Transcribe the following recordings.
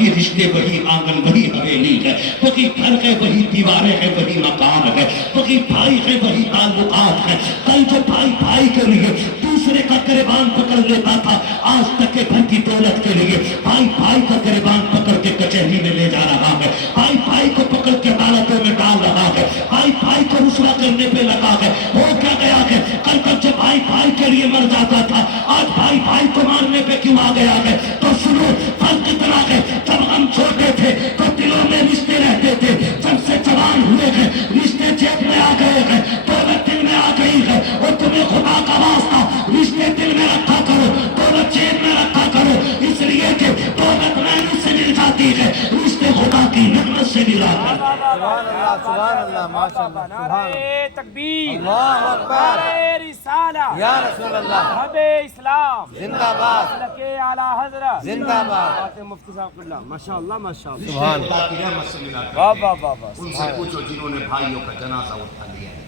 یہ رشتے وہی آنگن وہی حویلی ہے، وہی گھر ہے وہی دیواریں ہیں وہی مکان ہے، وہی بھائی ہے وہی تعلقات ہے۔ کل جو بھائی بھائی کے لیے دوسرے کا گریبان پکڑ لیتا تھا، آج تک کے گھر کی دولت کے لیے بھائی بھائی کا گریبان پکڑ کے کچہری میں لے جا رہا ہے، بھائی بھائی کو پکڑ کے عدالتوں میں ڈال رہا ہے، بھائی بھائی کو رسوا کرنے پہ لگا ہے۔ ہو کیا گیا ہے؟ کل تک جو بھائی بھائی کے لیے مر جاتا تھا، آج بھائی بھائی کو مارنے پہ کیوں آ گیا ہے؟ تو سنو، فرق اتنا ہے، جب ہم چھوٹے تھے تو دلوں میں رشتے رہتے تھے، جب سے جوان ہوئے ہیں رشتے جیب میں آ گئے ہیں، دولت دل میں آ گئی ہے۔ اور تمہیں خدا کا واسطہ رشتے دل میں رکھا کرو، دولت جیب میں رکھا کرو، اس لیے کہ دولت محنت سے مل جاتی ہے، رشتے خدا کی نعمت سے ملا ہے۔ سبحان اللہ، سبحان اللہ، ماشاء اللہ، سبحان اللہ۔ نعرہ تکبیر، اللہ اکبر، نعرہ رسالہ، یا رسول اللہ، مذہب اسلام زندہ باد، مسلک اعلی حضرت زندہ باد۔ بات مفتی صاحب اللہ، ماشاءاللہ ماشاءاللہ۔ سبحان خدا کی رحمت سے ملا واہ کرتے واہ ہیں۔ واہ واہ، ان سے پوچھو جنہوں نے بھائیوں کا جنازہ اٹھا لیا ہے،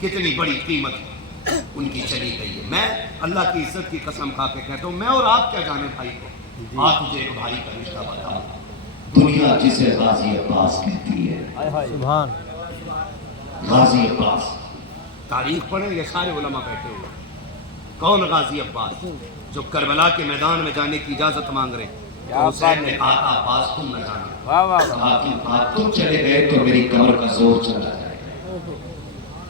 کتنی بڑی قیمت ان کی چلی گئی ہے۔ میں اللہ کی عزت کی قسم کھا کے کہتا ہوں، میں اور آپ کیا جانے بھائی کو، آپ تجھے ایک بھائی کا رشتہ بتاؤں۔ دنیا جسے غازی عباس کہتی ہے، سبحان غازی عباس تاریخ پڑھیں، یہ سارے علماء بیٹھے ہوئے۔ کون غازی عباس؟ جو کربلا کے میدان میں جانے کی اجازت مانگ رہے ہیں، تو حسین نے کہا تھا عباس تم نہ جانا، واہ واہ واہ، کہا کہ کہا تم چلے گئے تو میری کمر کا زور چلا جائے گا،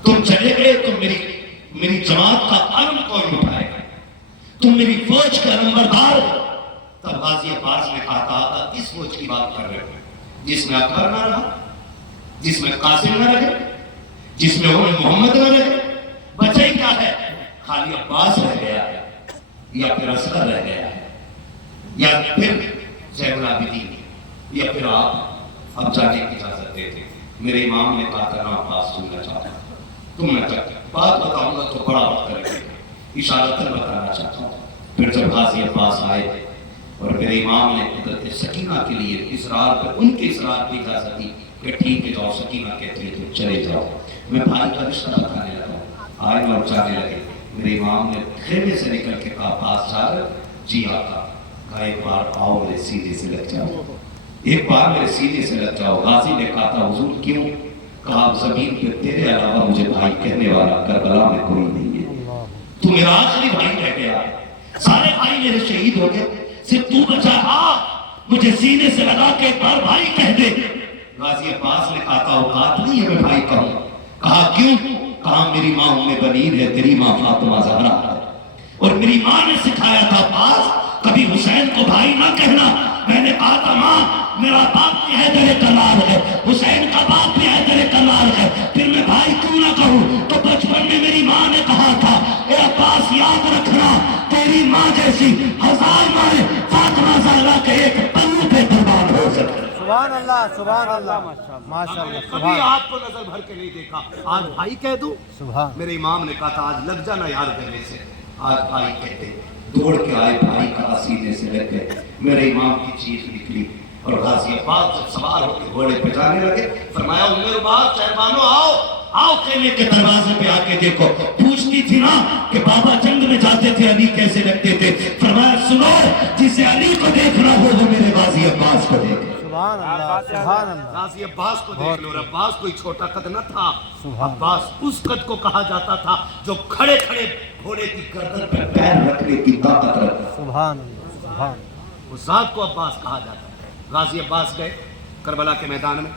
تم چلے گئے تو میری جماعت کا علم کون اٹھائے گا، تم میری فوج کا نمبردار ہو۔ تب غازی عباس نے کہا تھا کس فوج کی بات کر رہے ہو؟ جس میں اکبر نہ رہا، جس میں قاسم نہ رہے، جس میں محمد نہ رہے، بچے ہی کیا ہے؟ خالی عباس رہ گیا ہے، یا پھر اصغر رہ گیا ہے، یا پھر زین العابدین، یا پھر آپ اب جانے کی اجازت دیتے۔ میرے امام نے کہا تھا نہ عباس سننا چاہتا ہوں، تم نہ چاہتے، بات بتاؤں گا تو بڑا وقت لگے گا، اشارتاً بتانا چاہتا ہوں۔ پھر جب غازی عباس آئے اور میرے امام نے حضرت سکینہ کے لیے اصرار پر ان کے اصرار کی اجازت دی کہ ٹھیک ہے جاؤ، سکینہ کہتی ہے تو چلے جاؤ، میں بھائی کا رشتہ بتانے لگا۔ آئے اور جانے لگے، میرے امام نے خیمے سے نکل کے کہا پاس جا رہے؟ جی آقا۔ کہا ایک بار آؤ میرے سینے سے لگ جاؤ، ایک بار میرے سینے سے لگ جاؤ۔ غازی نے کہا تھا حضور کیوں؟ کہا زمین پہ تیرے علاوہ مجھے بھائی کہنے والا کربلا میں کوئی نہیں ہے، تو میرا آخری بھائی رہ گیا، سارے بھائی میرے شہید ہو گئے، صرف تو بچا، مجھے سینے سے لگا کے ایک بار بھائی کہہ دے۔ غازی عباس نے کہا تھا اوقات نہیں ہے میں بھائی کہوں۔ کہا کیوں؟ کہا میری ماں ام بنین ہے، تیری ماں فاطمہ زہرا ہے، اور میری ماں نے سکھایا تھا عباس کبھی حسین کو بھائی نہ کہنا۔ میں نے کہا تھا ماں میرا باپ بھی حیدر کرار ہے، حسین کا باپ بھی حیدر کرار ہے، پھر میں بھائی کیوں نہ کہوں؟ تو بچپن میں میری ماں نے کہا تھا اے عباس یاد رکھنا تیری ماں جیسی ہزار مائیں فاطمہ زہرا کے ایک پلو پہ قربان ہو سکتے۔ سبحان اللہ، سبحان اللہ، ماشاء اللہ، کبھی سبحان آپ کو نظر بھر کے نہیں دیکھا، آج بھائی کہہ دوں؟ سبحان میرے امام نے کہا تھا آج لگ جانا یار گلے سے، آج بھائی کہتے، دوڑ کے آئے بھائی کا سینے سے لگ گئے۔ میرے امام کی چیخ نکلی اور غازی عباس جب سوار ہو کے گھوڑے پہ جانے لگے، فرمایا ام رباط صاحبانو آؤ آؤ، خیمے کے دروازے پہ آ کے دیکھو۔ پوچھتی تھی نا کہ بابا جنگ میں جاتے تھے علی کیسے لگتے تھے؟ فرمایا سنو، جسے علی کو دیکھنا ہو وہ میرے غازی عباس کو دیکھے۔ سبحان اللہ، سبحان اللہ، غازی عباس کو دیکھ لو، اور عباس کوئی چھوٹا قد نہ تھا، سبحان عباس اس قد کو کہا جاتا تھا جو کھڑے کھڑے گھوڑے کی گردن پہ پیر رکھنے کی طاقت رکھتا۔ سبحان اللہ، سبحان اس ذات کو عباس کہا جاتا ہے۔ غازی عباس گئے کربلا کے میدان میں،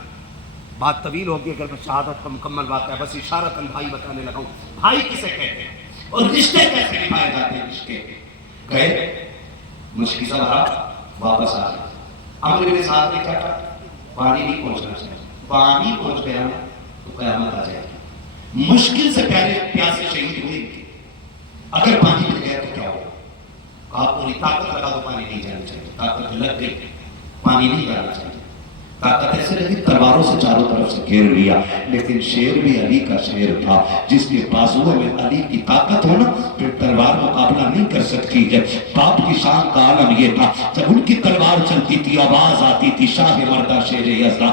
بات طویل ہوگی اگر میں شہادت کا مکمل واقعہ بس اشارتاً بھائی بتانے لگا ہوں۔ بھائی کسے کہتے ہیں اور رشتے کیسے نبھائے جاتے ہیں؟ رشتے گئے مشکل رہا، واپس آ گئے، عمرو بن سعد نے کیا کہا؟ پانی نہیں پہنچنا چاہیے، پانی پہنچ گیا تو قیامت آ جائے گی۔ مشکل سے پہلے پیاسے شہید ہوئے، اگر پانی مل گیا تو کیا ہوگا؟ آپ پوری طاقت لگا تو پانی نہیں جانا چاہیے، طاقت لگ گئی پانی نہیں جانا چاہیے، طاقت ایسے لگی تلواروں سے چاروں طرف سے گھیر لیا، لیکن شیر بھی علی کا شیر تھا، جس کے بازوؤں میں علی کی طاقت ہو نا پھر تلوار مقابلہ نہیں کر سکتی ہے۔ باپ کی شان کا عالم یہ تھا، جب ان کی تلوار چلتی تھی آواز آتی تھی شاہ مردہ شیر یزداں،